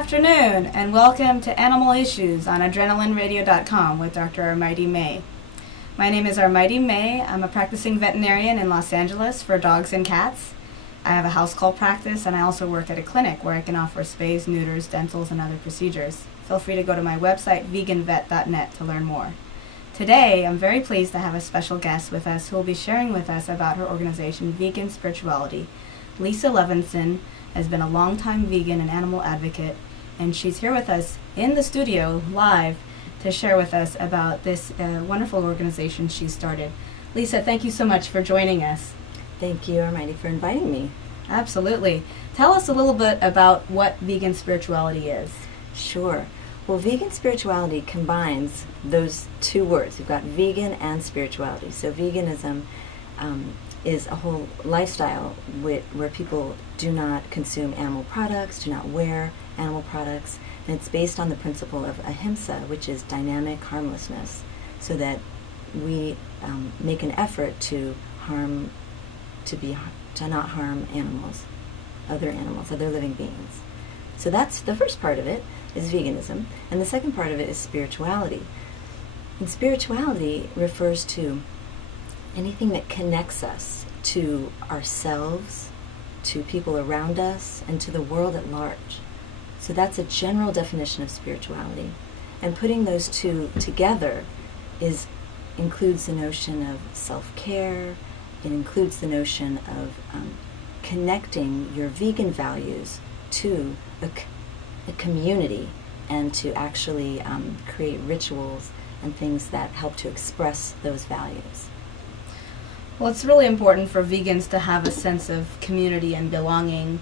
afternoon, and welcome to Animal Issues on AdrenalineRadio.com with Dr. Armaiti May. My name is Armaiti May. I'm a practicing veterinarian in Los Angeles for dogs and cats. I have a house call practice, and I also work at a clinic where I can offer spays, neuters, dentals, and other procedures. Feel free to go to my website, veganvet.net, to learn more. Today, I'm very pleased to have a special guest with us who will be sharing with us about her organization, Vegan Spirituality. Lisa Levinson has been a longtime vegan and animal advocate, and she's here with us in the studio live to share with us about this wonderful organization she started. Lisa, thank you so much for joining us. Thank you, Armaiti, for inviting me. Absolutely. Tell us a little bit about what vegan spirituality is. Sure. Well, vegan spirituality combines those two words. You've got vegan and spirituality. So veganism is a whole lifestyle where people do not consume animal products, do not wear animal products, and it's based on the principle of ahimsa, which is dynamic harmlessness, so that we make an effort to not harm other living beings. So that's the first part of it, is veganism, and the second part of it is spirituality. And spirituality refers to anything that connects us to ourselves, to people around us, and to the world at large. So that's a general definition of spirituality. And putting those two together includes the notion of self-care. It includes the notion of connecting your vegan values to a community, and to actually create rituals and things that help to express those values. Well, it's really important for vegans to have a sense of community and belonging,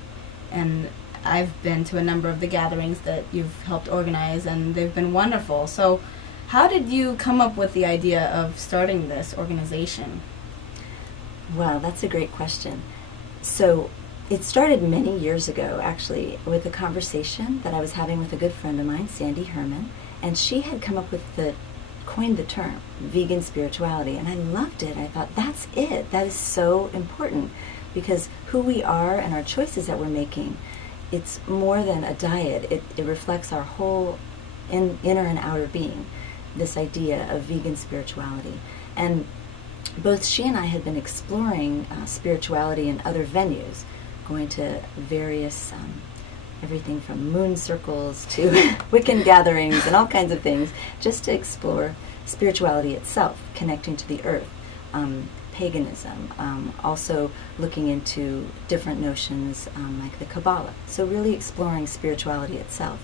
and I've been to a number of the gatherings that you've helped organize, and they've been wonderful. So how did you come up with the idea of starting this organization? Wow, that's a great question. So it started many years ago, actually, with a conversation that I was having with a good friend of mine, Sandy Herman, and she had coined the term, vegan spirituality, and I loved it. I thought, that's it. That is so important, because who we are and our choices that we're making, it's more than a diet. It reflects our whole inner and outer being, this idea of vegan spirituality. And both she and I had been exploring spirituality in other venues, going to various, everything from moon circles to Wiccan gatherings and all kinds of things, just to explore spirituality itself, connecting to the earth, paganism, also looking into different notions like the Kabbalah. So really exploring spirituality itself.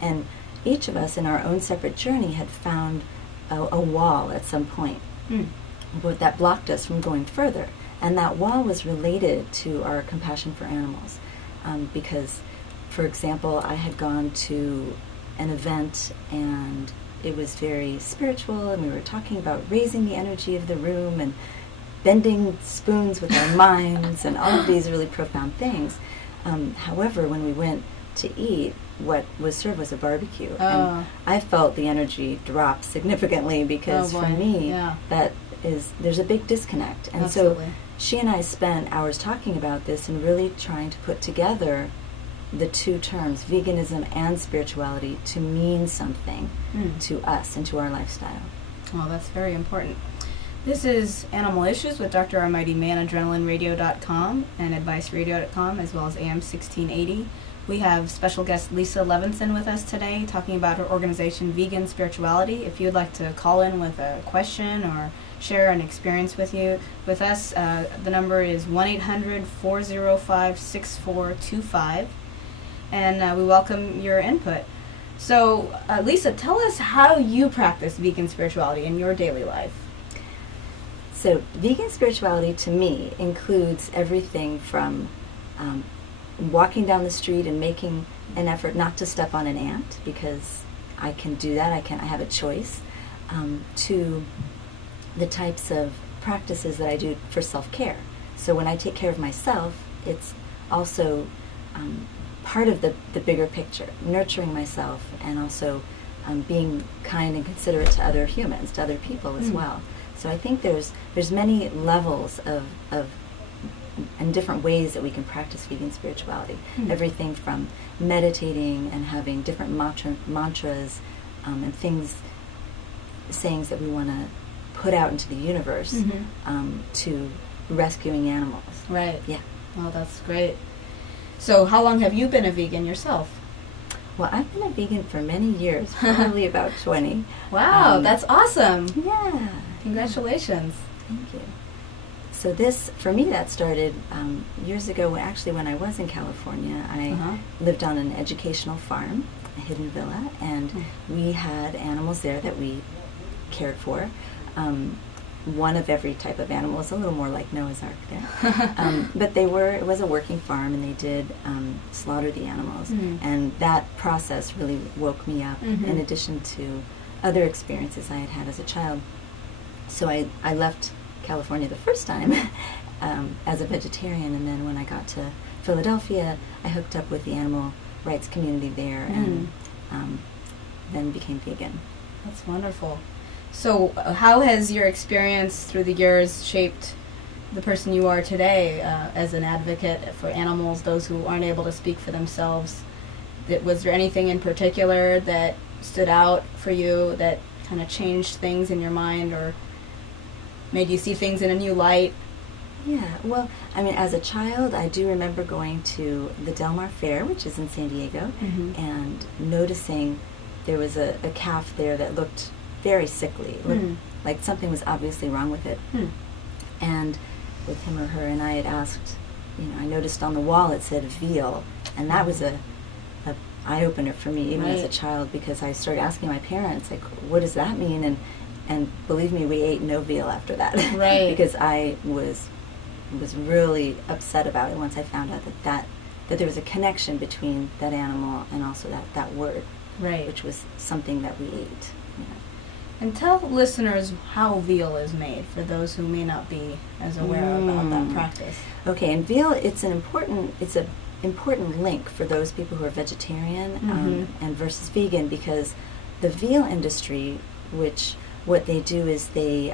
And each of us in our own separate journey had found a wall at some point that blocked us from going further. And that wall was related to our compassion for animals, because, for example, I had gone to an event and it was very spiritual, and we were talking about raising the energy of the room and bending spoons with our minds and all of these really profound things. However, when we went to eat, what was served was a barbecue. And I felt the energy drop significantly, because for me, there's a big disconnect. And Absolutely. So she and I spent hours talking about this and really trying to put together the two terms, veganism and spirituality, to mean something to us and to our lifestyle. Well, that's very important. This is Animal Issues with Dr. Armaiti May on AdrenalineRadio.com and AdviceRadio.com, as well as AM 1680. We have special guest Lisa Levinson with us today, talking about her organization, Vegan Spirituality. If you'd like to call in with a question or share an experience with us, the number is 1-800-405-6425, and we welcome your input. So, Lisa, tell us how you practice vegan spirituality in your daily life. So, vegan spirituality to me includes everything from walking down the street and making an effort not to step on an ant, because I can do that, I have a choice, to the types of practices that I do for self-care. So when I take care of myself, it's also part of the bigger picture, nurturing myself, and also being kind and considerate to other humans, to other people as well. So I think there's many levels of and different ways that we can practice vegan spirituality. Everything from meditating and having different mantras and sayings that we want to put out into the universe, to rescuing animals. Right. Yeah. Oh, that's great. So how long have you been a vegan yourself? Well, I've been a vegan for many years, probably about 20. Wow, that's awesome. Yeah. Congratulations. Thank you. So this, for me, that started years ago. Actually, when I was in California, I lived on an educational farm, a hidden villa, and we had animals there that we cared for. One of every type of animal. It's a little more like Noah's Ark there. But it was a working farm, and they did slaughter the animals. And that process really woke me up, in addition to other experiences I had had as a child. So I left California the first time as a vegetarian, and then when I got to Philadelphia, I hooked up with the animal rights community there, and then became vegan. That's wonderful. So how has your experience through the years shaped the person you are today as an advocate for animals, those who aren't able to speak for themselves? Was there anything in particular that stood out for you that kind of changed things in your mind or made you see things in a new light? Yeah, well, I mean, as a child, I do remember going to the Del Mar Fair, which is in San Diego, and noticing there was a calf there that looked very sickly, looked like something was obviously wrong with it. And with him or her, and I had asked, I noticed on the wall it said Veal, and that was a eye-opener for me, even as a child, because I started asking my parents, like, what does that mean? And believe me, we ate no veal after that. Right. Because I was really upset about it once I found out that there was a connection between that animal and also that word, which was something that we ate. And tell listeners how veal is made for those who may not be as aware about that practice. Okay, and veal, it's an important link for those people who are vegetarian and versus vegan, because the veal industry, what they do is they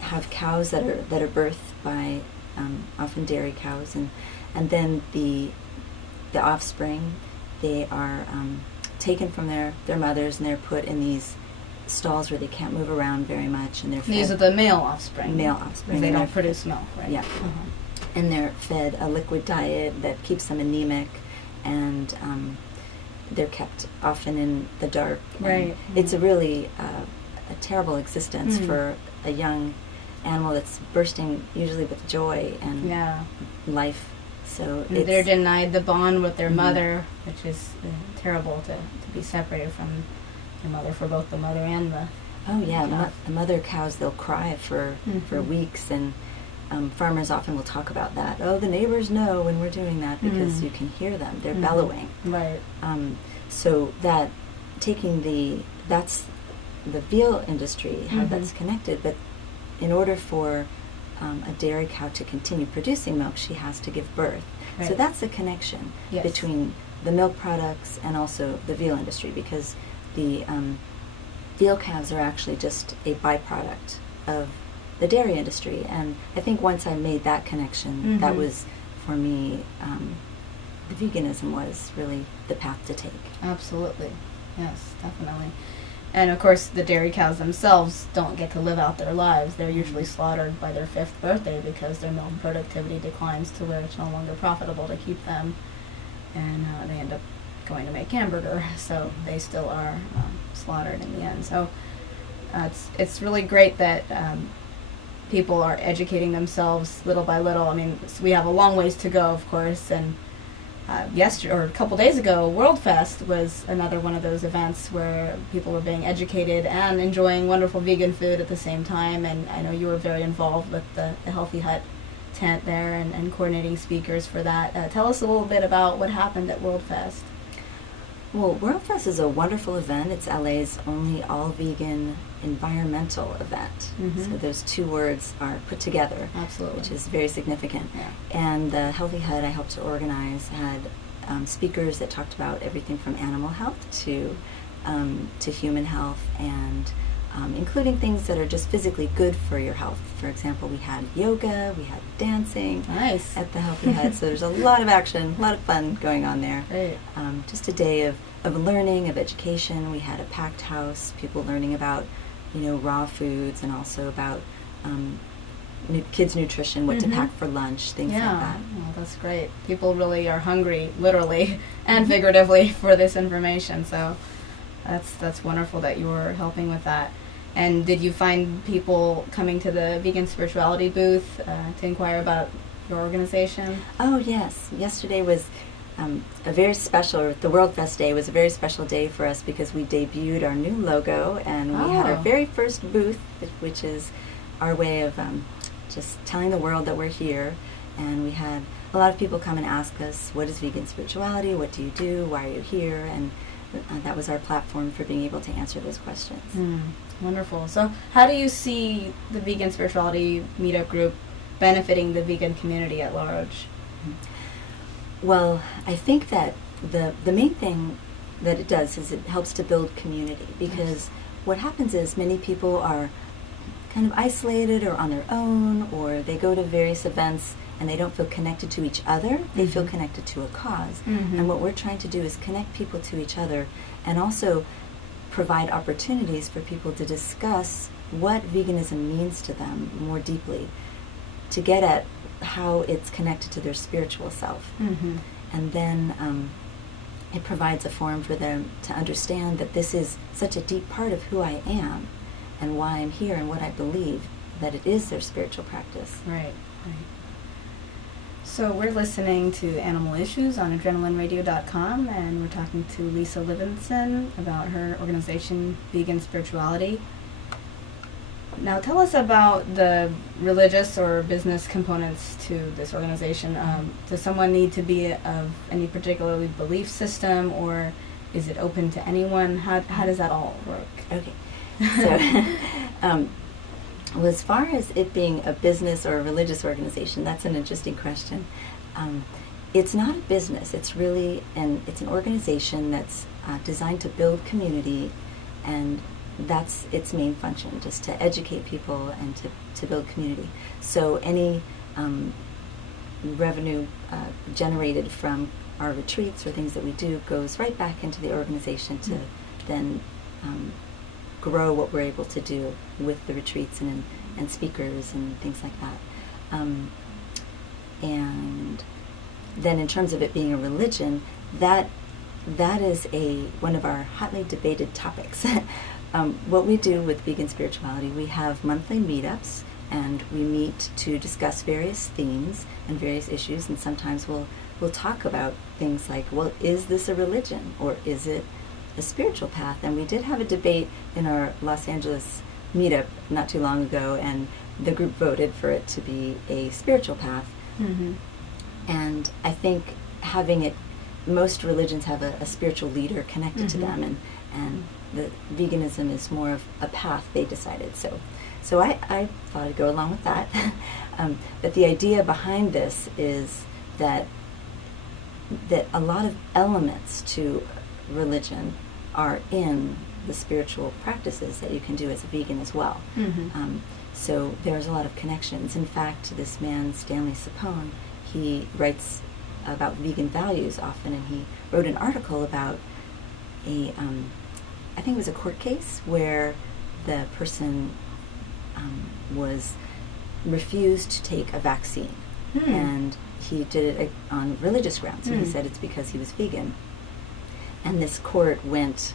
have cows that are birthed by often dairy cows, and then the offspring, they are taken from their mothers, and they're put in these stalls where they can't move around very much, and they're fed. These are the male offspring. Male offspring. They don't produce milk, right? Yeah. And they're fed a liquid diet that keeps them anemic, and they're kept often in the dark. Right. It's a really a terrible existence for a young animal that's bursting usually with joy and life. So they're denied the bond with their mother, which is terrible to be separated from their mother, for both the mother and the the mother cows, they'll cry for weeks, and farmers often will talk about that. Oh, the neighbors know when we're doing that, because you can hear them. They're bellowing. Right. So that's the veal industry, how that's connected. But in order for a dairy cow to continue producing milk, she has to give birth. Right. So that's the connection between the milk products and also the veal industry, because the veal calves are actually just a byproduct of the dairy industry. And I think once I made that connection, that was, for me, the veganism was really the path to take. Absolutely. Yes, definitely. And of course, the dairy cows themselves don't get to live out their lives. They're usually slaughtered by their 5th birthday because their milk productivity declines to where it's no longer profitable to keep them, and they end up going to make hamburger. So they still are slaughtered in the end. So it's really great that people are educating themselves little by little. I mean, we have a long ways to go, of course, and a couple days ago, World Fest was another one of those events where people were being educated and enjoying wonderful vegan food at the same time. And I know you were very involved with the Healthy Hut tent there and coordinating speakers for that. Tell us a little bit about what happened at World Fest. Well, World Fest is a wonderful event. It's LA's only all-vegan environmental event. So those two words are put together, which is very significant. Yeah. And the Healthy Hut I helped to organize had speakers that talked about everything from animal health to human health, and including things that are just physically good for your health. For example, we had yoga, we had dancing Nice. at the Healthy Hut. So there's a lot of action, a lot of fun going on there. Great. Just a day of learning, of education. We had a packed house, people learning about, raw foods, and also about kids' nutrition, what to pack for lunch, things like that. Well, that's great. People really are hungry, literally and figuratively, for this information. So that's wonderful that you were helping with that. And did you find people coming to the vegan spirituality booth to inquire about your organization? Oh, yes. Yesterday was a very special, the World Fest Day was a very special day for us because we debuted our new logo, and we had our very first booth, which is our way of just telling the world that we're here. And we had a lot of people come and ask us, what is vegan spirituality? What do you do? Why are you here? And that was our platform for being able to answer those questions. Wonderful. So how do you see the vegan spirituality meetup group benefiting the vegan community at large? Well, I think that the main thing that it does is it helps to build community, because what happens is many people are kind of isolated or on their own, or they go to various events and they don't feel connected to each other. They feel connected to a cause. And what we're trying to do is connect people to each other, and also provide opportunities for people to discuss what veganism means to them more deeply, to get at how it's connected to their spiritual self. And then it provides a forum for them to understand that this is such a deep part of who I am and why I'm here and what I believe, that it is their spiritual practice. Right. So we're listening to Animal Issues on adrenalineradio.com, and we're talking to Lisa Levinson about her organization, Vegan Spirituality. Now tell us about the religious or business components to this organization. Does someone need to be of any particular belief system, or is it open to anyone? How does that all work? Okay. So, well, as far as it being a business or a religious organization, that's an interesting question. It's not a business. It's really it's an organization that's designed to build community, and that's its main function, just to educate people and to build community. So any revenue generated from our retreats or things that we do goes right back into the organization to then grow what we're able to do with the retreats and speakers and things like that. And then in terms of it being a religion, that is one of our hotly debated topics. What we do with vegan spirituality, we have monthly meetups, and we meet to discuss various themes and various issues, and sometimes we'll talk about things like, well, is this a religion, or is it a spiritual path? And we did have a debate in our Los Angeles meetup not too long ago, and the group voted for it to be a spiritual path. And I think having it, most religions have a spiritual leader connected to them, and the veganism is more of a path they decided. So I thought I'd go along with that. But the idea behind this is that a lot of elements to religion are in the spiritual practices that you can do as a vegan as well. So there's a lot of connections. In fact, this man, Stanley Sapone, he writes about vegan values often, and he wrote an article about I think it was a court case where the person was refused to take a vaccine, and he did it on religious grounds. So he said it's because he was vegan. And this court went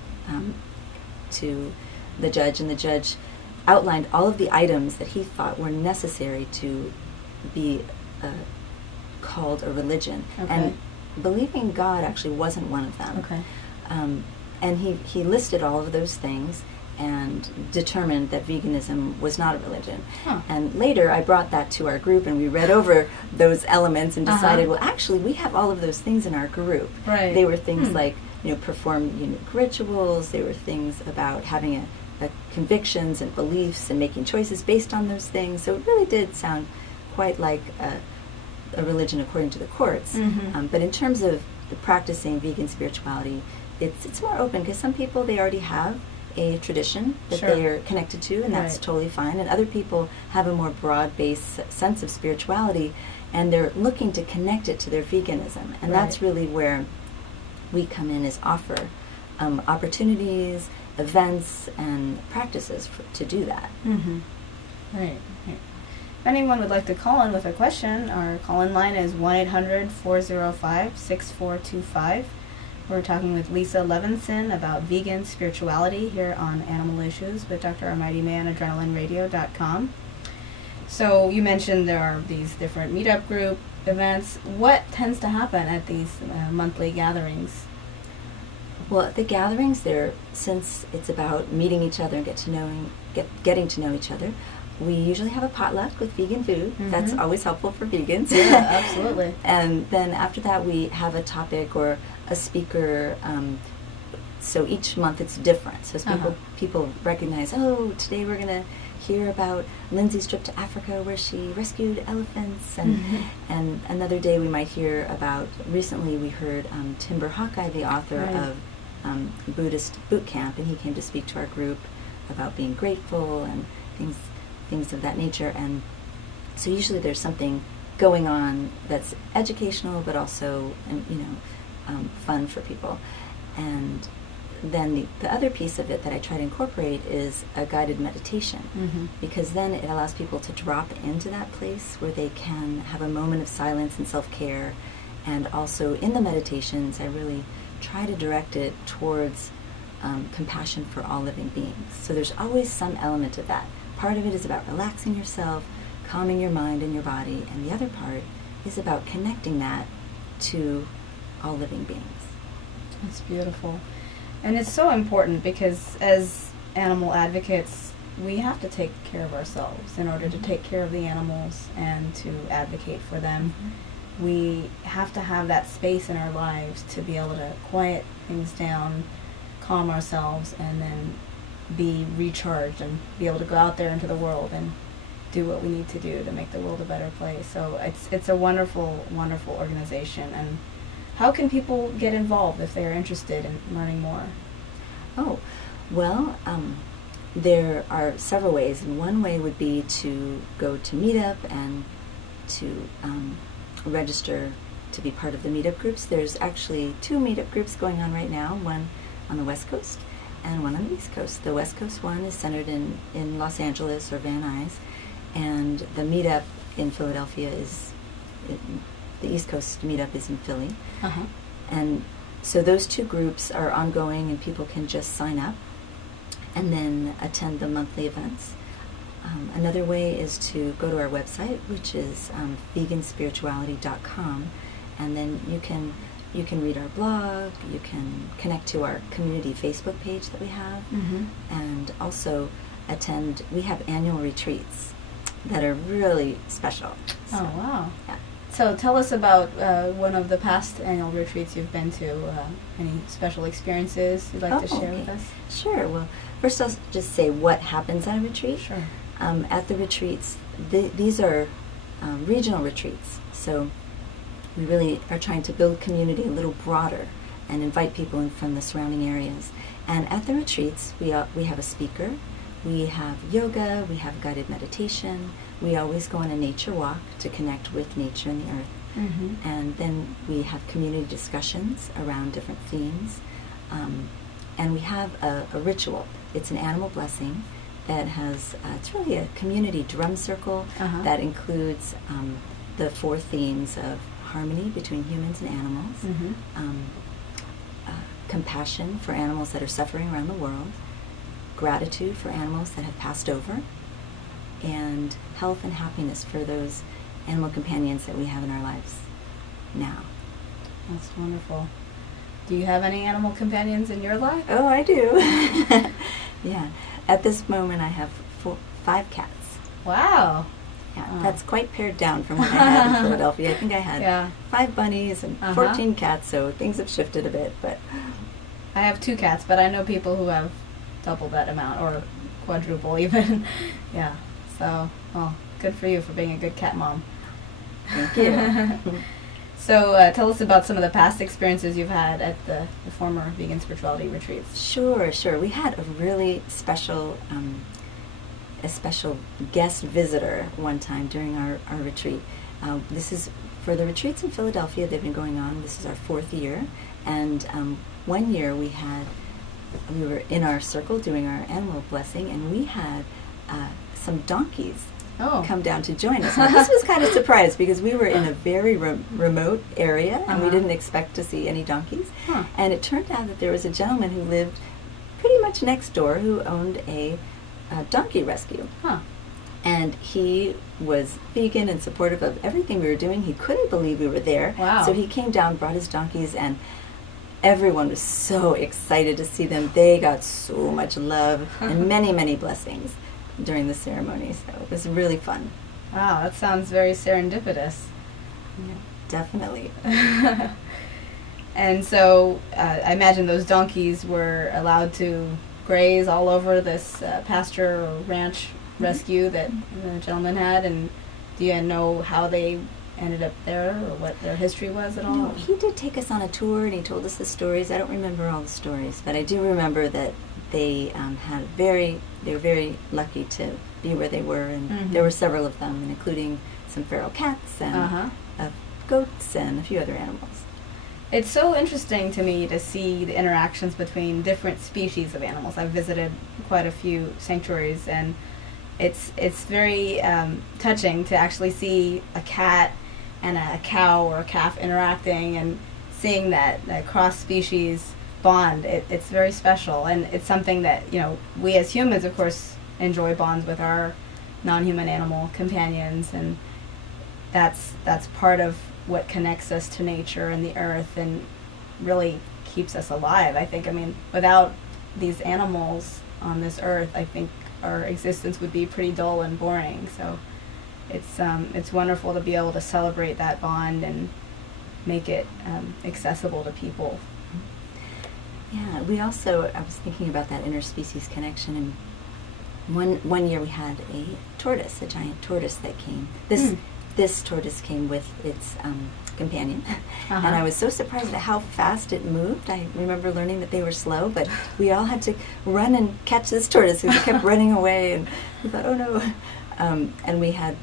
to the judge, and the judge outlined all of the items that he thought were necessary to be called a religion. And believing God actually wasn't one of them. And he listed all of those things and determined that veganism was not a religion. And later I brought that to our group, and we read over those elements and decided, well, actually we have all of those things in our group. They were things like, perform unique rituals. They were things about having a convictions and beliefs and making choices based on those things. So it really did sound quite like a religion according to the courts. But in terms of practicing vegan spirituality, it's more open, because some people, they already have a tradition that Sure. they're connected to, and that's Right. totally fine. And other people have a more broad-based sense of spirituality, and they're looking to connect it to their veganism. And that's Right. really where we come in, is offer opportunities, events, and practices to do that. Mm-hmm. Right. Right. If anyone would like to call in with a question, our call-in line is 1-800-405-6425. We're talking with Lisa Levinson about vegan spirituality here on Animal Issues with Dr. Armaiti May on adrenalineradio.com. So you mentioned there are these different meetup group events. What tends to happen at these monthly gatherings? Well, at the gatherings, since it's about meeting each other and getting to know each other, we usually have a potluck with vegan food. Mhm. That's always helpful for vegans. Yeah, absolutely. And then after that, we have a topic or a speaker. So each month it's different. So as people recognize, oh, today we're going to hear about Lindsay's trip to Africa where she rescued elephants. And another day we might hear about, recently we heard Timber Hawkeye, the author Right. of Buddhist Boot Camp, and he came to speak to our group about being grateful and things of that nature. And so usually there's something going on that's educational but also fun for people. And then the other piece of it that I try to incorporate is a guided meditation, because then it allows people to drop into that place where they can have a moment of silence and self-care. And also in the meditations, I really try to direct it towards compassion for all living beings. So there's always some element of that. Part of it is about relaxing yourself, calming your mind and your body, and the other part is about connecting that to all living beings. That's beautiful. And it's so important because as animal advocates, we have to take care of ourselves in order to take care of the animals and to advocate for them. We have to have that space in our lives to be able to quiet things down, calm ourselves, and then be recharged and be able to go out there into the world and do what we need to do to make the world a better place. So it's a wonderful, wonderful organization. And how can people get involved if they're interested in learning more? Oh, well, there are several ways. And one way would be to go to Meetup and to register to be part of the Meetup groups. There's actually 2 Meetup groups going on right now, one on the West Coast and one on the East Coast. The West Coast one is centered in Los Angeles or Van Nuys, and the Meetup in Philadelphia the East Coast Meetup is in Philly. And so those 2 groups are ongoing, and people can just sign up and then attend the monthly events. Another way is to go to our website, which is veganspirituality.com, and then you can read our blog, you can connect to our community Facebook page that we have, and also we have annual retreats that are really special. So, Oh, wow. Yeah. So tell us about one of the past annual retreats you've been to. Any special experiences you'd like to share with us? Sure. Well, first I'll just say what happens at a retreat. Sure. At the retreats, these are regional retreats, so we really are trying to build community a little broader and invite people in from the surrounding areas. And at the retreats, we have a speaker, we have yoga, we have guided meditation, we always go on a nature walk to connect with nature and the earth. And then we have community discussions around different themes. And we have a ritual. It's an animal blessing that has, it's really a community drum circle that includes the 4 themes of harmony between humans and animals, compassion for animals that are suffering around the world, gratitude for animals that have passed over, and health and happiness for those animal companions that we have in our lives now. That's wonderful. Do you have any animal companions in your life? Oh, I do. Yeah. At this moment, I have 5 cats. Wow. Yeah, that's quite pared down from what I had in Philadelphia. I think I had 5 bunnies and 14 cats, so things have shifted a bit. But I have 2 cats, but I know people who have double that amount or quadruple even. Yeah. So, well, good for you for being a good cat mom. Thank you. So tell us about some of the past experiences you've had at the former vegan spirituality retreats. Sure. We had a really special guest visitor one time during our retreat. This is for the retreats in Philadelphia. They've been going on. This is our 4th year. And one year we were in our circle doing our animal blessing, and we had some donkeys come down to join us. Now, this was kind of a surprise because we were in a very remote area, and we didn't expect to see any donkeys. And it turned out that there was a gentleman who lived pretty much next door who owned a donkey rescue. And he was vegan and supportive of everything we were doing. He couldn't believe we were there. Wow. So he came down, brought his donkeys, and everyone was so excited to see them. They got so much love and many, many blessings during the ceremony. So it was really fun. Wow, that sounds very serendipitous. Yeah, definitely. And so I imagine those donkeys were allowed to graze all over this pasture or ranch rescue that the gentleman had. And do you know how they ended up there or what their history was at all? No, he did take us on a tour and he told us the stories. I don't remember all the stories, but I do remember that they were very lucky to be where they were, and there were several of them, including some feral cats and goats and a few other animals. It's so interesting to me to see the interactions between different species of animals. I've visited quite a few sanctuaries, and it's very touching to actually see a cat and a cow or a calf interacting and seeing that cross-species bond. It's very special, and it's something that, we as humans, of course, enjoy bonds with our non-human animal companions, and that's part of what connects us to nature and the earth and really keeps us alive, I think. I mean, without these animals on this earth, I think our existence would be pretty dull and boring. So it's wonderful to be able to celebrate that bond and make it accessible to people. Yeah, I was thinking about that interspecies connection, and one year we had a giant tortoise that came. This tortoise came with its companion, and I was so surprised at how fast it moved. I remember learning that they were slow, but we all had to run and catch this tortoise because it kept running away, and we thought, oh no. And we had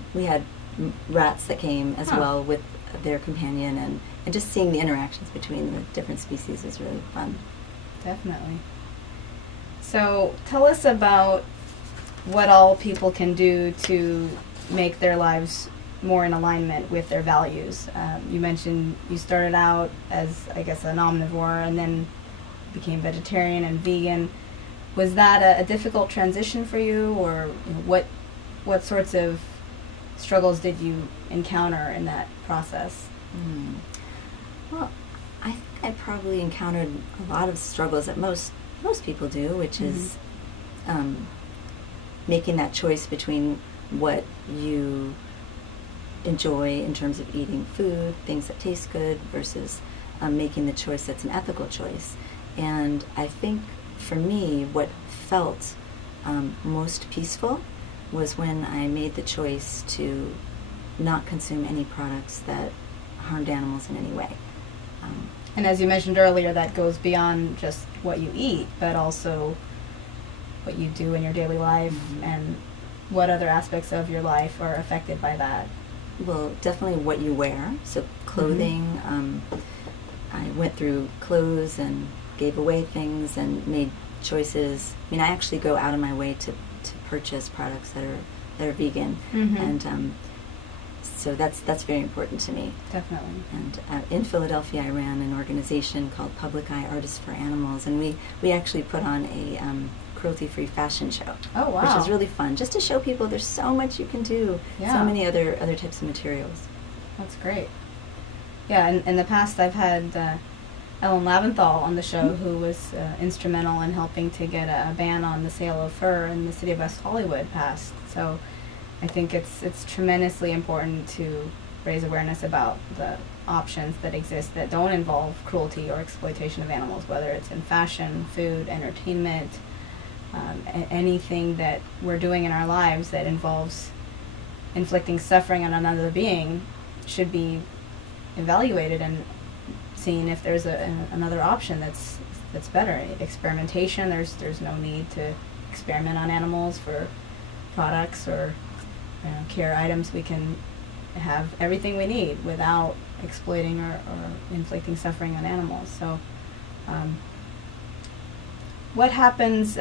rats that came as well with their companion, and just seeing the interactions between the different species is really fun. Definitely. So tell us about what all people can do to make their lives more in alignment with their values. You mentioned you started out as, I guess, an omnivore and then became vegetarian and vegan. Was that a difficult transition for you, or what sorts of struggles did you encounter in that process? Well, I think I probably encountered a lot of struggles that most people do, which is making that choice between what you enjoy in terms of eating food, things that taste good, versus making the choice that's an ethical choice. And I think for me, what felt most peaceful was when I made the choice to not consume any products that harmed animals in any way. And as you mentioned earlier, that goes beyond just what you eat, but also what you do in your daily life and what other aspects of your life are affected by that. Well, definitely what you wear. So clothing, I went through clothes and gave away things and made choices. I mean, I actually go out of my way to purchase products that are vegan, and so that's very important to me. Definitely. And in Philadelphia, I ran an organization called Public Eye Artists for Animals, and we actually put on a cruelty-free fashion show. Oh, wow. Which was really fun, just to show people there's so much you can do. Yeah. So many other types of materials. That's great. Yeah, in the past I've had Ellen Laventhal on the show, who was instrumental in helping to get a ban on the sale of fur in the city of West Hollywood passed. So I think it's tremendously important to raise awareness about the options that exist that don't involve cruelty or exploitation of animals, whether it's in fashion, food, entertainment, anything that we're doing in our lives that involves inflicting suffering on another being should be evaluated and seeing if there's another option that's better. Experimentation, there's no need to experiment on animals for products or care items. We can have everything we need without exploiting or inflicting suffering on animals. So what happens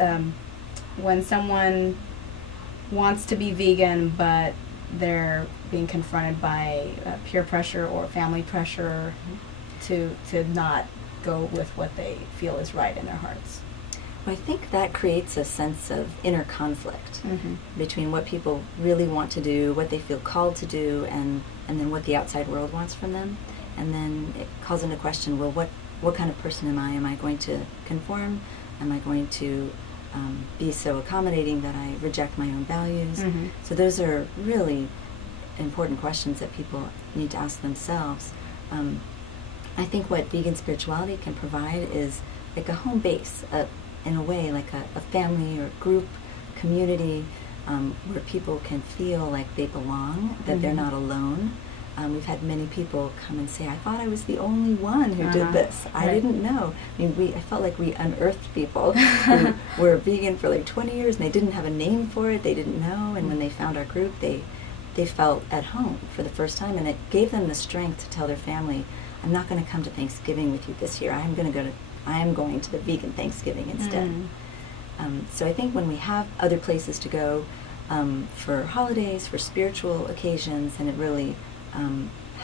when someone wants to be vegan but they're being confronted by peer pressure or family pressure to not go with what they feel is right in their hearts? Well, I think that creates a sense of inner conflict between what people really want to do, what they feel called to do, and then what the outside world wants from them. And then it calls into question, well, what kind of person am I? Am I going to conform? Am I going to be so accommodating that I reject my own values? So those are really important questions that people need to ask themselves. I think what vegan spirituality can provide is like a home base, in a way, like a family or group, community, where people can feel like they belong, that they're not alone. We've had many people come and say, I thought I was the only one who did this. I didn't know. I mean, I felt like we unearthed people who were vegan for like 20 years and they didn't have a name for it, they didn't know, and when they found our group, they felt at home for the first time, and it gave them the strength to tell their family, I'm not going to come to Thanksgiving with you this year. I am going to the vegan Thanksgiving instead. So I think when we have other places to go for holidays, for spiritual occasions, and it really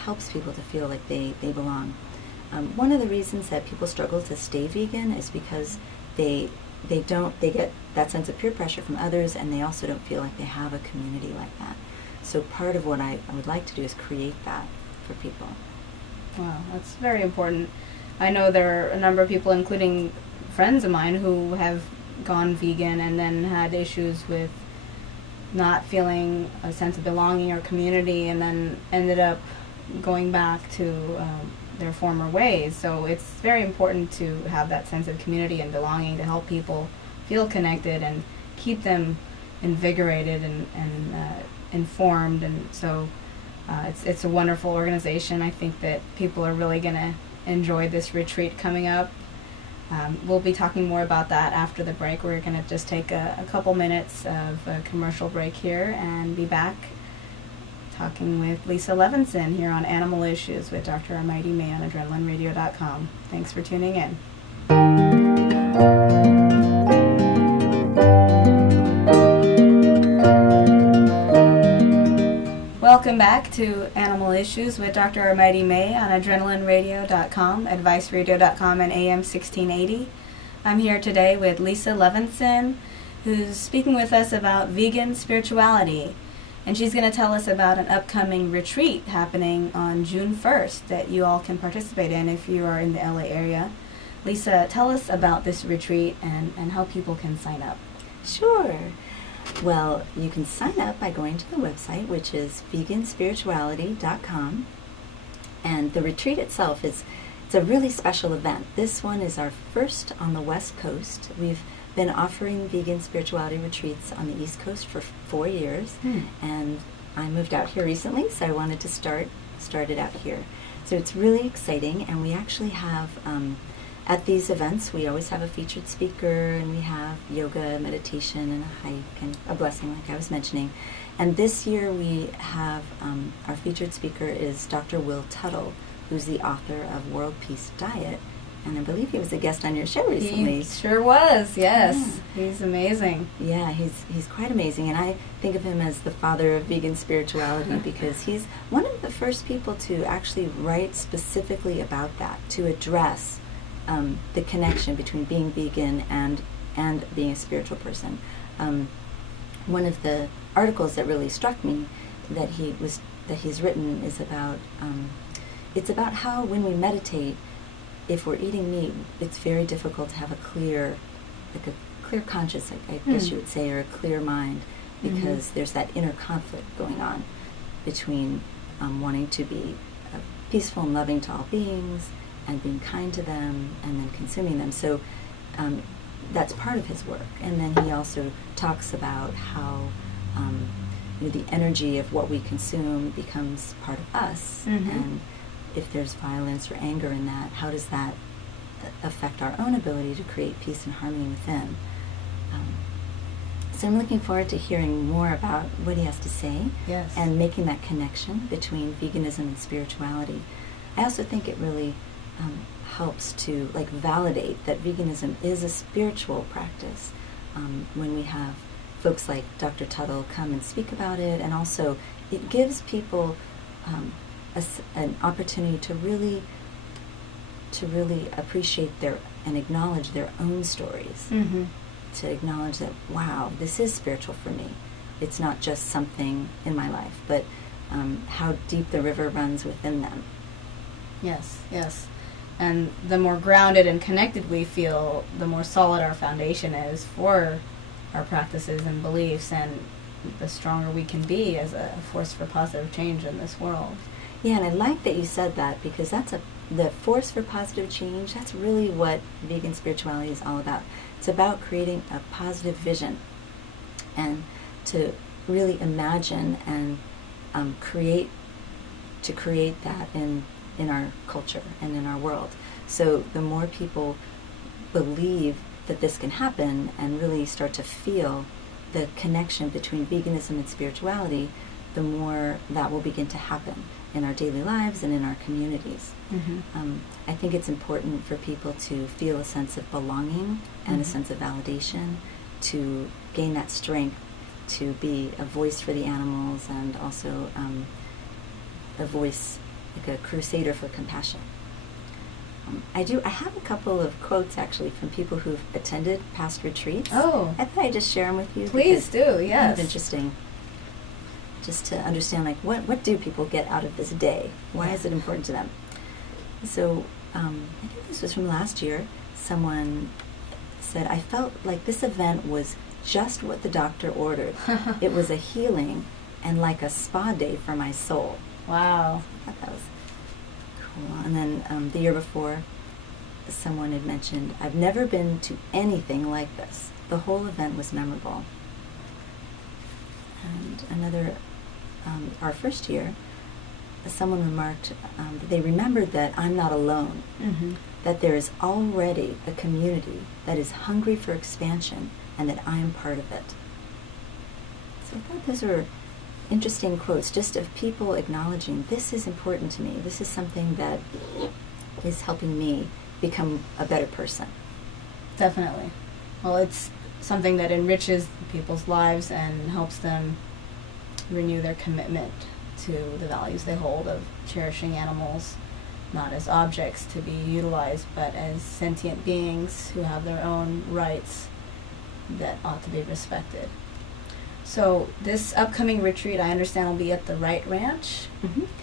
helps people to feel like they belong. One of the reasons that people struggle to stay vegan is because they get that sense of peer pressure from others, and they also don't feel like they have a community like that. So part of what I would like to do is create that for people. Wow, that's very important. I know there are a number of people, including friends of mine, who have gone vegan and then had issues with not feeling a sense of belonging or community, and then ended up going back to their former ways. So it's very important to have that sense of community and belonging to help people feel connected and keep them invigorated and informed. And so it's a wonderful organization. I think that people are really going to enjoy this retreat coming up. We'll be talking more about that after the break. We're going to just take a couple minutes of a commercial break here and be back talking with Lisa Levinson here on Animal Issues with Dr. Armaiti May on AdrenalineRadio.com. Thanks for tuning in. Welcome back to Animal Issues with Dr. Armaiti May on AdrenalineRadio.com, AdviceRadio.com, and AM 1680. I'm here today with Lisa Levinson, who's speaking with us about vegan spirituality. And she's going to tell us about an upcoming retreat happening on June 1st that you all can participate in if you are in the LA area. Lisa, tell us about this retreat and how people can sign up. Sure. Well, you can sign up by going to the website, which is veganspirituality.com. And the retreat itself it's a really special event. This one is our first on the West Coast. We've been offering vegan spirituality retreats on the East Coast for 4 years. And I moved out here recently, so I wanted to start it out here. So it's really exciting, and we actually have at these events, we always have a featured speaker, and we have yoga, meditation, and a hike, and a blessing, like I was mentioning. And this year we have, our featured speaker is Dr. Will Tuttle, who's the author of World Peace Diet, and I believe he was a guest on your show recently. He sure was, yes. Yeah. He's amazing. Yeah, he's quite amazing, and I think of him as the father of vegan spirituality because he's one of the first people to actually write specifically about that, to address the connection between being vegan and being a spiritual person. One of the articles that really struck me that he's written is about it's about how when we meditate, if we're eating meat, it's very difficult to have a clear conscience, I guess you would say, or a clear mind, because there's that inner conflict going on between wanting to be peaceful and loving to all beings and being kind to them, and then consuming them. So that's part of his work. And then he also talks about how the energy of what we consume becomes part of us, and if there's violence or anger in that, how does that affect our own ability to create peace and harmony within? So I'm looking forward to hearing more about what he has to say. Yes. And making that connection between veganism and spirituality. I also think it really helps to validate that veganism is a spiritual practice when we have folks like Dr. Tuttle come and speak about it, and also it gives people an opportunity to really appreciate and acknowledge their own stories. Mm-hmm. To acknowledge that, wow, this is spiritual for me. It's not just something in my life, but how deep the river runs within them. Yes, yes. And the more grounded and connected we feel, the more solid our foundation is for our practices and beliefs, and the stronger we can be as a force for positive change in this world. Yeah, and I like that you said that, because the force for positive change, that's really what vegan spirituality is all about. It's about creating a positive vision and to really imagine and create that in our culture and in our world. So the more people believe that this can happen and really start to feel the connection between veganism and spirituality, the more that will begin to happen in our daily lives and in our communities. Mm-hmm. I think it's important for people to feel a sense of belonging and a sense of validation, to gain that strength to be a voice for the animals, and also a voice, like a crusader for compassion. I have a couple of quotes actually from people who've attended past retreats. Oh. I thought I'd just share them with you. Please do, yes. It's interesting. Just to understand, what do people get out of this day? Why is it important to them? So, I think this was from last year. Someone said, I felt like this event was just what the doctor ordered. It was a healing and like a spa day for my soul. Wow. I thought that was cool. And then the year before, someone had mentioned, I've never been to anything like this. The whole event was memorable. And another, our first year, someone remarked that they remembered that I'm not alone, that there is already a community that is hungry for expansion and that I am part of it. So I thought those were interesting quotes, just of people acknowledging, this is important to me. This is something that is helping me become a better person. Definitely. Well, it's something that enriches people's lives and helps them renew their commitment to the values they hold of cherishing animals, not as objects to be utilized, but as sentient beings who have their own rights that ought to be respected. So this upcoming retreat, I understand, will be at the Wright Ranch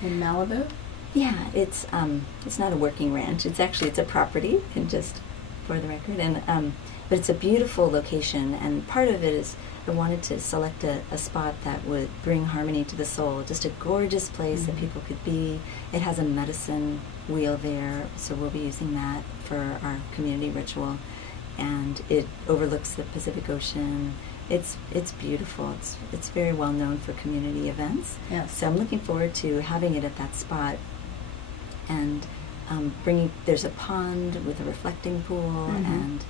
in Malibu. Yeah, it's not a working ranch. It's a property, and just for the record, and but it's a beautiful location. And part of it is I wanted to select a spot that would bring harmony to the soul. Just a gorgeous place that people could be. It has a medicine wheel there, so we'll be using that for our community ritual. And it overlooks the Pacific Ocean. It's beautiful. It's very well known for community events. Yes. So I'm looking forward to having it at that spot, and there's a pond with a reflecting pool, and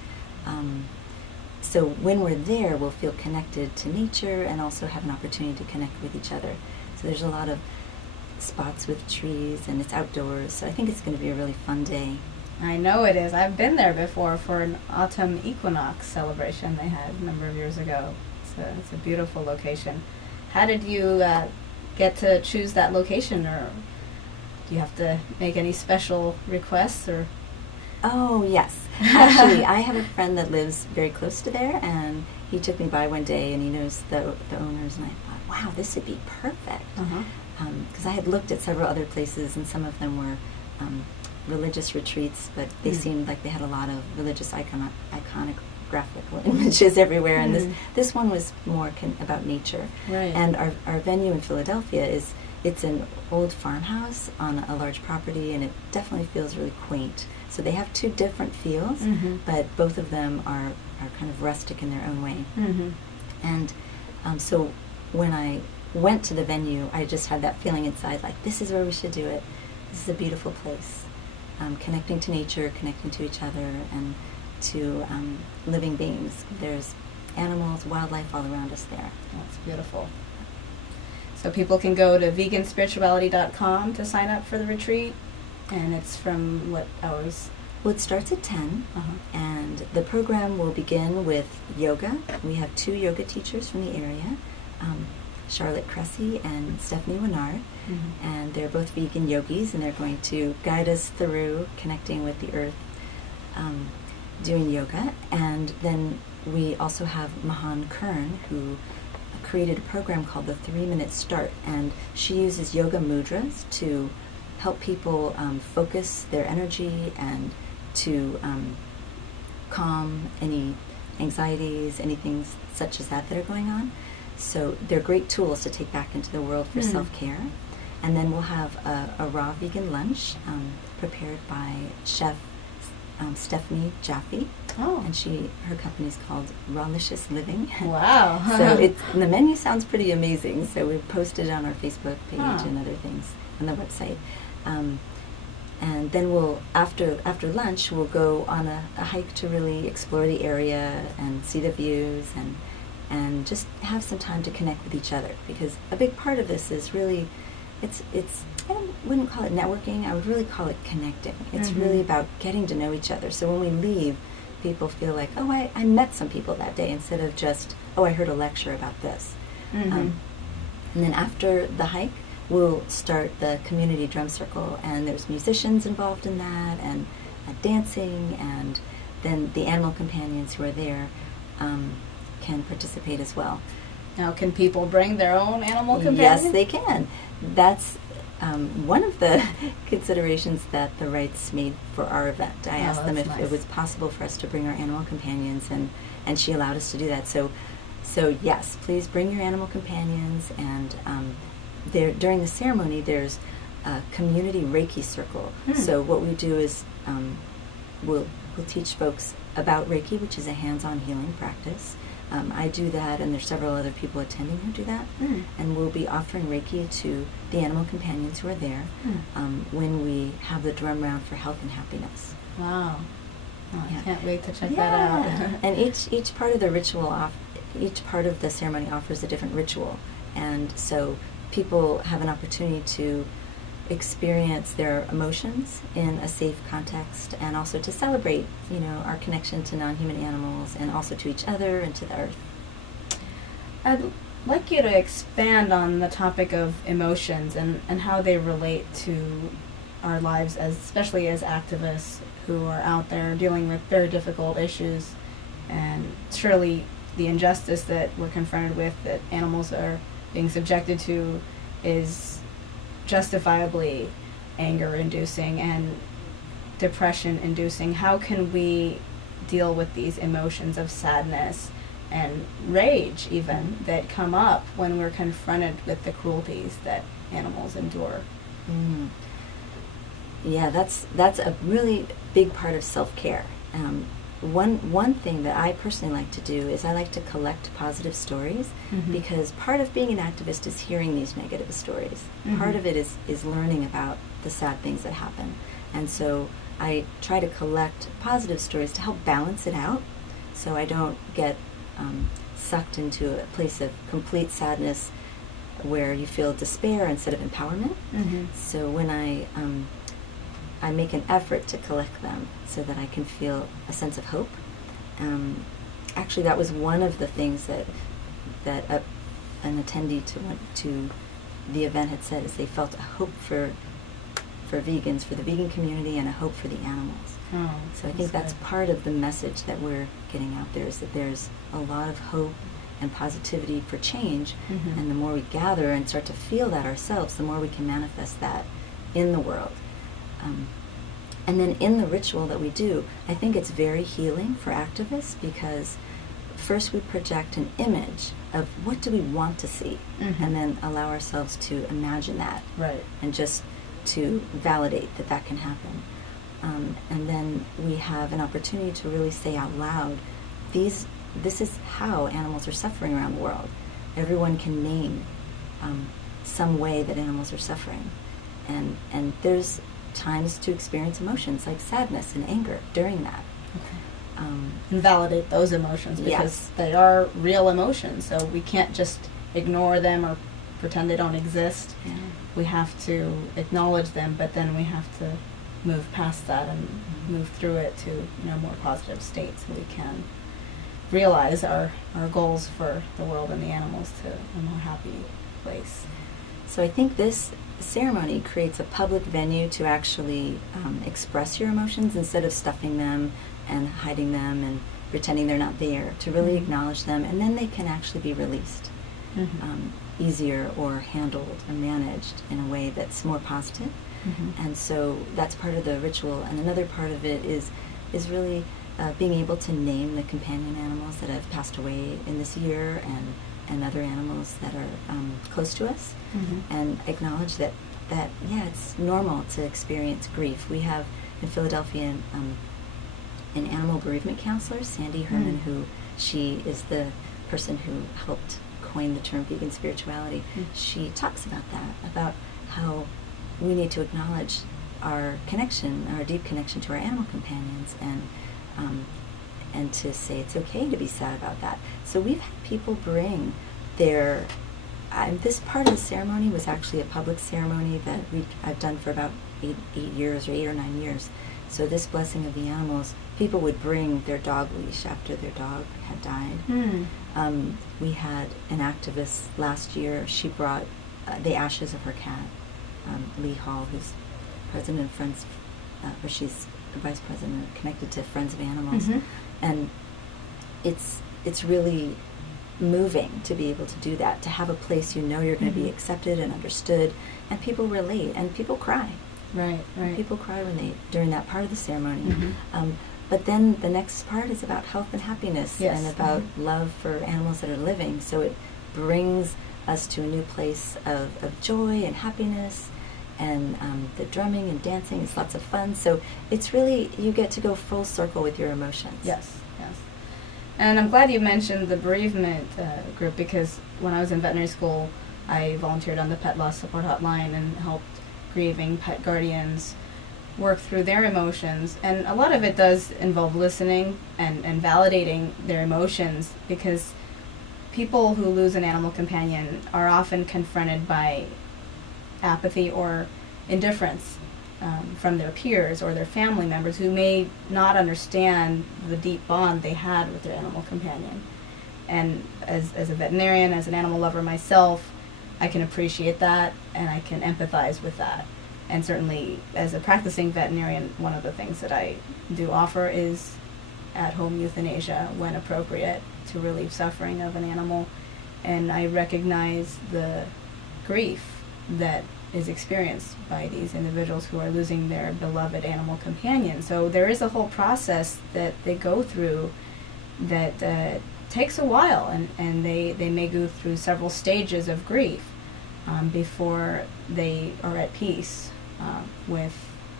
so when we're there, we'll feel connected to nature and also have an opportunity to connect with each other. So there's a lot of spots with trees, and it's outdoors. So I think it's going to be a really fun day. I know it is. I've been there before for an autumn equinox celebration they had a number of years ago. It's a beautiful location. How did you get to choose that location, or do you have to make any special requests? Or? Oh, yes. Actually, I have a friend that lives very close to there, and he took me by one day, and he knows the owners, and I thought, wow, this would be perfect. Because I had looked at several other places, and some of them were religious retreats, but they seemed like they had a lot of religious iconographic images everywhere, and this one was more about nature. Right. And our venue in Philadelphia it's an old farmhouse on a large property, and it definitely feels really quaint. So they have two different feels, but both of them are kind of rustic in their own way. And so when I went to the venue, I just had that feeling inside, like, this is where we should do it. this is a beautiful place. Connecting to nature, connecting to each other, and to living beings. There's animals, wildlife all around us there. That's beautiful. So people can go to veganspirituality.com to sign up for the retreat, and it's from what hours? Well, it starts at 10, and the program will begin with yoga. We have 2 yoga teachers from the area, Charlotte Cressy and Stephanie Winard, and they're both vegan yogis, and they're going to guide us through connecting with the earth, doing yoga. And then we also have Mahan Kern, who created a program called the 3-Minute Start, and she uses yoga mudras to help people focus their energy and to calm any anxieties, anything such as that are going on. So they're great tools to take back into the world for self-care. And then we'll have a raw vegan lunch prepared by Chef Stephanie Jaffe. Oh. And her company's called Rawlicious Living. Wow. So the menu sounds pretty amazing. So we've posted it on our Facebook page and other things on the website. And then after lunch, we'll go on a hike to really explore the area and see the views and just have some time to connect with each other. Because a big part of this is really, it's I wouldn't call it networking, I would really call it connecting. It's really about getting to know each other. So when we leave, people feel like, oh, I met some people that day, instead of just, oh, I heard a lecture about this. And then after the hike, we'll start the community drum circle, and there's musicians involved in that, and dancing, and then the animal companions who are there can participate as well. Now, can people bring their own animal companions? Yes, they can. That's one of the considerations that the Wrights made for our event. I asked them if it was possible for us to bring our animal companions, and she allowed us to do that. So yes, please bring your animal companions, and during the ceremony, there's a community Reiki circle. So what we do is we'll teach folks about Reiki, which is a hands-on healing practice. I do that, and there's several other people attending who do that. And we'll be offering Reiki to the animal companions who are there when we have the drum round for health and happiness. Wow. Oh, I can't wait to check that out. And each part of the ritual, each part of the ceremony offers a different ritual. And so people have an opportunity to experience their emotions in a safe context, and also to celebrate, our connection to non-human animals, and also to each other and to the earth. I'd like you to expand on the topic of emotions and how they relate to our lives, especially as activists who are out there dealing with very difficult issues, and surely the injustice that we're confronted with, that animals are being subjected to, is justifiably anger-inducing and depression-inducing. How can we deal with these emotions of sadness and rage, even, that come up when we're confronted with the cruelties that animals endure? Yeah, that's a really big part of self-care. One thing that I personally like to do is I like to collect positive stories, because part of being an activist is hearing these negative stories. Part of it is learning about the sad things that happen. And so I try to collect positive stories to help balance it out, so I don't get sucked into a place of complete sadness where you feel despair instead of empowerment. So when I make an effort to collect them so that I can feel a sense of hope. Actually, that was one of the things that an attendee to the event had said, is they felt a hope for vegans, for the vegan community, and a hope for the animals. So I think that's part of the message that we're getting out there, is that there's a lot of hope and positivity for change, and the more we gather and start to feel that ourselves, the more we can manifest that in the world. And then in the ritual that we do, I think it's very healing for activists, because first we project an image of what do we want to see, and then allow ourselves to imagine that, and just to validate that can happen. And then we have an opportunity to really say out loud, this is how animals are suffering around the world. Everyone can name some way that animals are suffering. And there's times to experience emotions like sadness and anger during that. Okay. And validate those emotions, because Yes. they are real emotions, so we can't just ignore them or pretend they don't exist. Yeah. We have to acknowledge them, but then we have to move past that and move through it to, you know, more positive state, so we can realize our goals for the world and the animals to a more happy place. So I think this ceremony creates a public venue to actually express your emotions instead of stuffing them and hiding them and pretending they're not there, to really acknowledge them, and then they can actually be released easier or handled or managed in a way that's more positive. And so that's part of the ritual. And another part of it is really being able to name the companion animals that have passed away in this year, and other animals that are close to us, and acknowledge that yeah, it's normal to experience grief. We have in Philadelphia an animal bereavement counselor, Sandy Herman, who she is the person who helped coin the term vegan spirituality. She talks about that, about how we need to acknowledge our connection, our deep connection to our animal companions, and to say it's okay to be sad about that. So we've had people bring their, this part of the ceremony was actually a public ceremony that I've done for about 8 years, or 8 or 9 years. So this blessing of the animals, people would bring their dog leash after their dog had died. We had an activist last year. She brought the ashes of her cat, Lee Hall, who's president of Friends, or she's the vice president connected to Friends of Animals. And it's really moving to be able to do that, to have a place you know you're going to be accepted and understood, and people relate, and people cry. Right. People cry during that part of the ceremony. But then the next part is about health and happiness, and about love for animals that are living. So it brings us to a new place of joy and happiness, and the drumming and dancing is lots of fun. So it's really, you get to go full circle with your emotions. Yes. And I'm glad you mentioned the bereavement group, because when I was in veterinary school, I volunteered on the pet loss support hotline and helped grieving pet guardians work through their emotions. And a lot of it does involve listening and validating their emotions, because people who lose an animal companion are often confronted by apathy or indifference from their peers or their family members, who may not understand the deep bond they had with their animal companion. And as a veterinarian, as an animal lover myself, I can appreciate that, and I can empathize with that. And certainly, as a practicing veterinarian, one of the things that I do offer is at-home euthanasia when appropriate, to relieve suffering of an animal. And I recognize the grief that is experienced by these individuals who are losing their beloved animal companion. So there is a whole process that they go through that takes a while, and they may go through several stages of grief before they are at peace with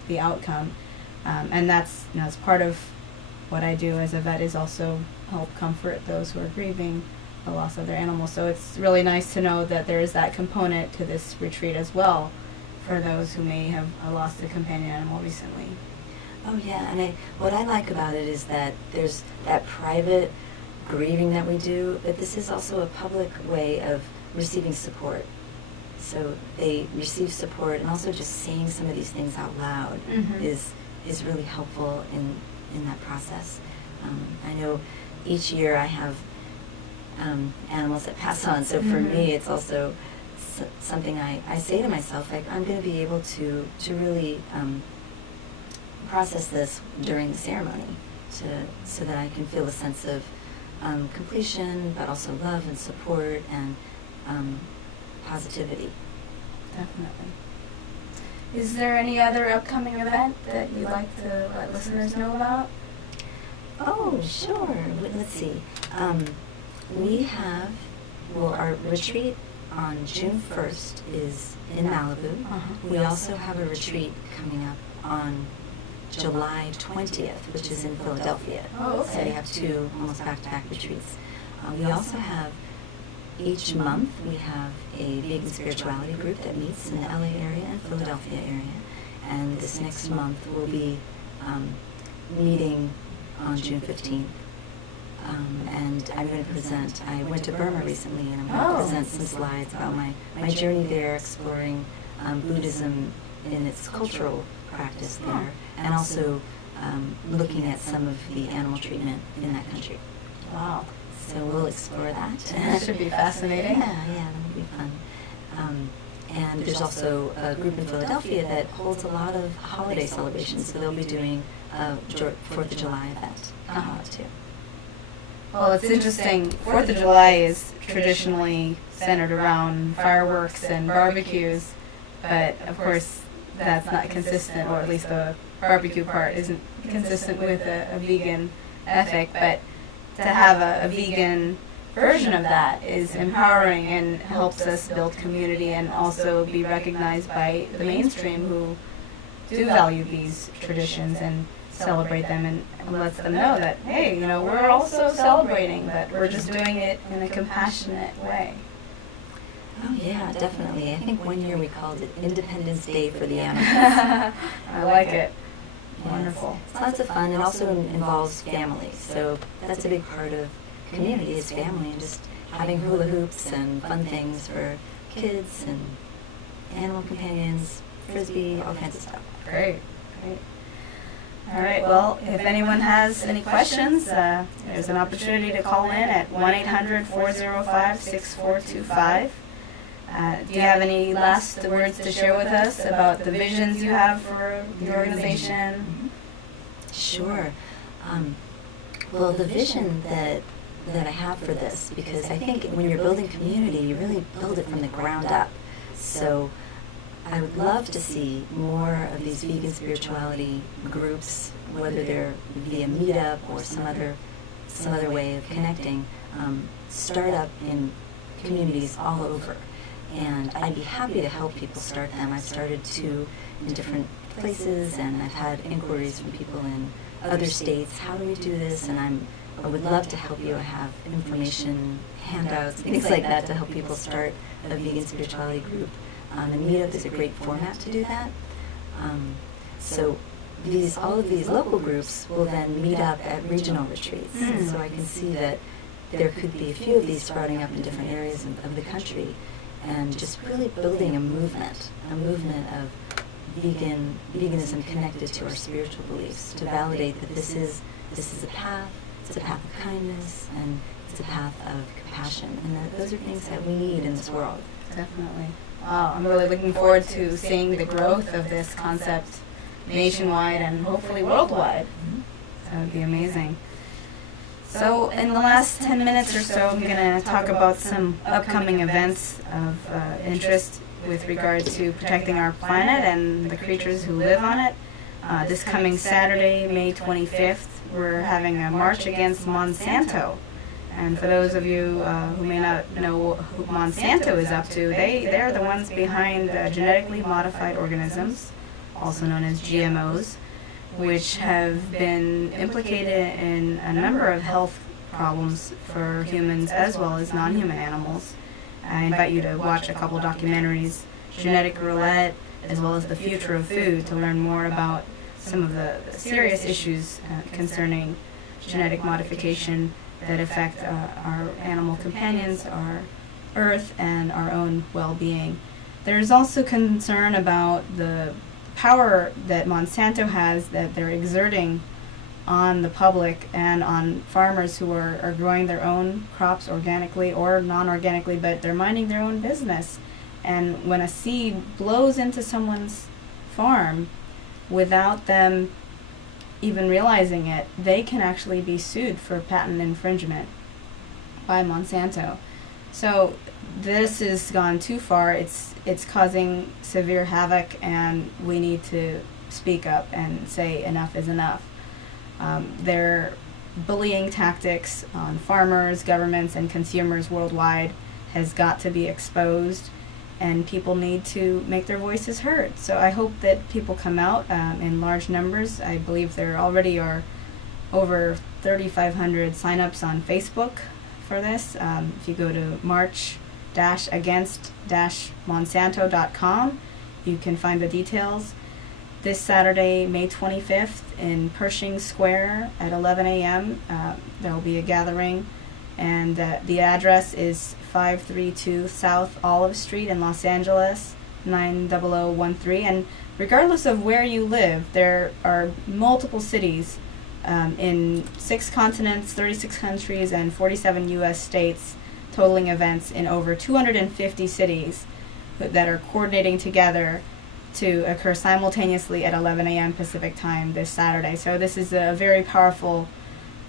the outcome. And that's, it's part of what I do as a vet, is also help comfort those who are grieving the loss of their animals. So it's really nice to know that there is that component to this retreat as well, for those who may have lost a companion animal recently. Oh yeah, and what I like about it is that there's that private grieving that we do, but this is also a public way of receiving support. So they receive support, and also just saying some of these things out loud is really helpful in that process. I know each year I have animals that pass on, so for me it's also something I say to myself, like, I'm going to be able to really process this during the ceremony, so that I can feel a sense of completion, but also love and support and positivity. Definitely. Is there any other upcoming event that you'd like to let listeners know about? Oh, sure. Let's see. We have, our retreat on June 1st is in Malibu. We also have a retreat coming up on July 20th, which is in Philadelphia. Oh, okay. So we have two almost back-to-back retreats. We also have each month we have a vegan spirituality group that meets in the LA area and Philadelphia area. And this next month we'll be meeting on June 15th. And I'm going to present, I went to Burma recently, and I'm going to present some slides about my journey there, exploring Buddhism in its cultural practice there, and also looking at some of the animal treatment in that country. Wow. So we'll explore that. That should be fascinating. Yeah, that'll be fun. And there's also a group in Philadelphia that holds a lot of holiday celebrations, so they'll be doing a 4th of July event too. Well, it's interesting. 4th of July is traditionally centered around fireworks and barbecues, but of course that's not consistent, or at least the barbecue part isn't consistent with a vegan ethic. But to have a vegan version of that is empowering and helps us build community and also be recognized by the mainstream who do value these traditions and celebrate them, and lets them know that, hey, we're also celebrating, but we're just doing it in a compassionate way. Oh yeah, definitely. I think one year we called it Independence Day for the animals. I like it. Yes. Wonderful. It's lots of fun, and also involves family. So that's a big part of community is family, and just having hula hoops and fun things for kids and animal companions, frisbee, all kinds of stuff. Great. All right, well, if anyone has any questions, there's an opportunity to call in at 1-800-405-6425. Do you have any last words to share with us about the visions you have for the organization? Sure. Well, the vision that I have for this, because I think when you're building community, you really build it from the ground up. So I would love to see more of these vegan spirituality groups, whether they're via meetup or some other way of connecting, start up in communities all over. And I'd be happy to help people start them. I've started 2 in different places, and I've had inquiries from people in other states. How do we do this? And I would love to help you. I have information, handouts, things like that to help people start a vegan spirituality group. And Meetup is a great format to do that. So all of these local groups will then meet up at regional retreats. And so I can see that there could be a few of these sprouting up in different areas of the country, and just really building a movement of veganism connected to our spiritual beliefs, to validate that this is a path. It's a path of kindness, and it's a path of compassion, and those are things that we need in this world. Definitely. Wow, I'm really looking forward to seeing the growth of this concept nationwide and hopefully worldwide. That would be amazing. So in the last 10 minutes or so, I'm going to talk about some upcoming events of interest with regard to protecting our planet and the creatures who live on it. This coming Saturday, May 25th, we're having a march against Monsanto. And for those of you who may not know who Monsanto is up to, they're the ones behind genetically modified organisms, also known as GMOs, which have been implicated in a number of health problems for humans as well as non-human animals. I invite you to watch a couple documentaries, Genetic Roulette, as well as The Future of Food, to learn more about some of the serious issues concerning genetic modification that affect our animal companions, our earth, and our own well-being. There's also concern about the power that Monsanto has, that they're exerting on the public and on farmers who are growing their own crops organically or non-organically, but they're minding their own business. And when a seed blows into someone's farm without them even realizing it, they can actually be sued for patent infringement by Monsanto. So this has gone too far. It's causing severe havoc, and we need to speak up and say enough is enough. Their bullying tactics on farmers, governments, and consumers worldwide has got to be exposed, and people need to make their voices heard. So I hope that people come out in large numbers. I believe there already are over 3,500 signups on Facebook for this. If you go to march-against-monsanto.com, you can find the details. This Saturday, May 25th, in Pershing Square at 11 a.m., there will be a gathering, and the address is 532 South Olive Street in Los Angeles, 90013. And regardless of where you live, there are multiple cities in 6 continents, 36 countries, and 47 U.S. states, totaling events in over 250 cities that are coordinating together to occur simultaneously at 11 a.m. Pacific time this Saturday. So this is a very powerful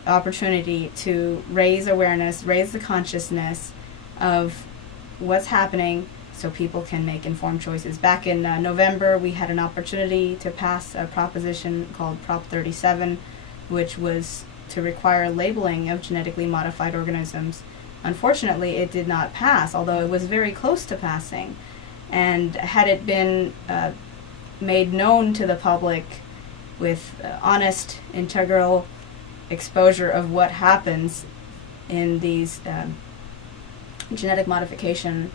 opportunity to raise awareness, raise the consciousness of what's happening so people can make informed choices. Back in November, we had an opportunity to pass a proposition called Prop 37, which was to require labeling of genetically modified organisms. Unfortunately, it did not pass, although it was very close to passing. And had it been made known to the public with honest, integral exposure of what happens in these genetic modification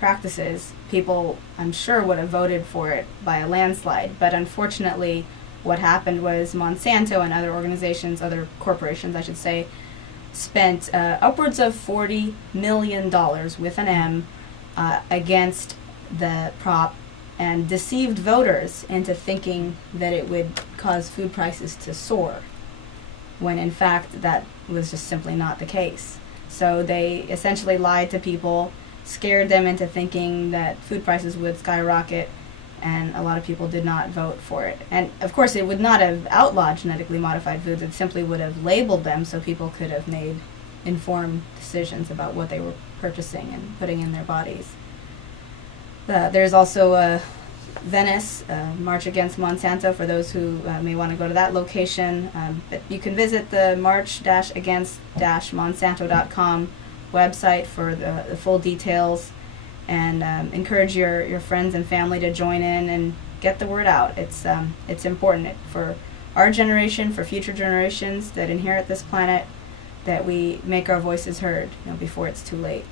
practices, people, I'm sure, would have voted for it by a landslide. But unfortunately, what happened was Monsanto and other organizations, other corporations, I should say, spent upwards of $40 million with an M against the prop and deceived voters into thinking that it would cause food prices to soar, when in fact that was just simply not the case. So they essentially lied to people, scared them into thinking that food prices would skyrocket, and a lot of people did not vote for it. And of course it would not have outlawed genetically modified foods, it simply would have labeled them so people could have made informed decisions about what they were purchasing and putting in their bodies. There's also Venice, March Against Monsanto, for those who may want to go to that location. But you can visit the march-against-monsanto.com website for the full details, and encourage your friends and family to join in and get the word out. It's important for our generation, for future generations that inherit this planet, that we make our voices heard, before it's too late.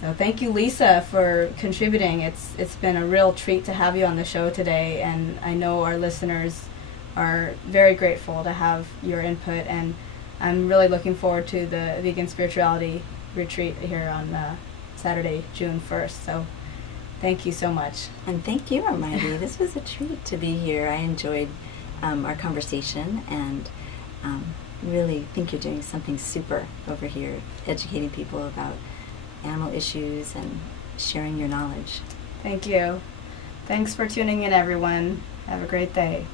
So thank you, Lisa, for contributing. It's been a real treat to have you on the show today, and I know our listeners are very grateful to have your input, and I'm really looking forward to the Vegan Spirituality Retreat here on Saturday, June 1st. So thank you so much. And thank you, Armaiti. This was a treat to be here. I enjoyed our conversation, and really think you're doing something super over here, educating people about animal issues and sharing your knowledge. Thank you. Thanks for tuning in, everyone. Have a great day.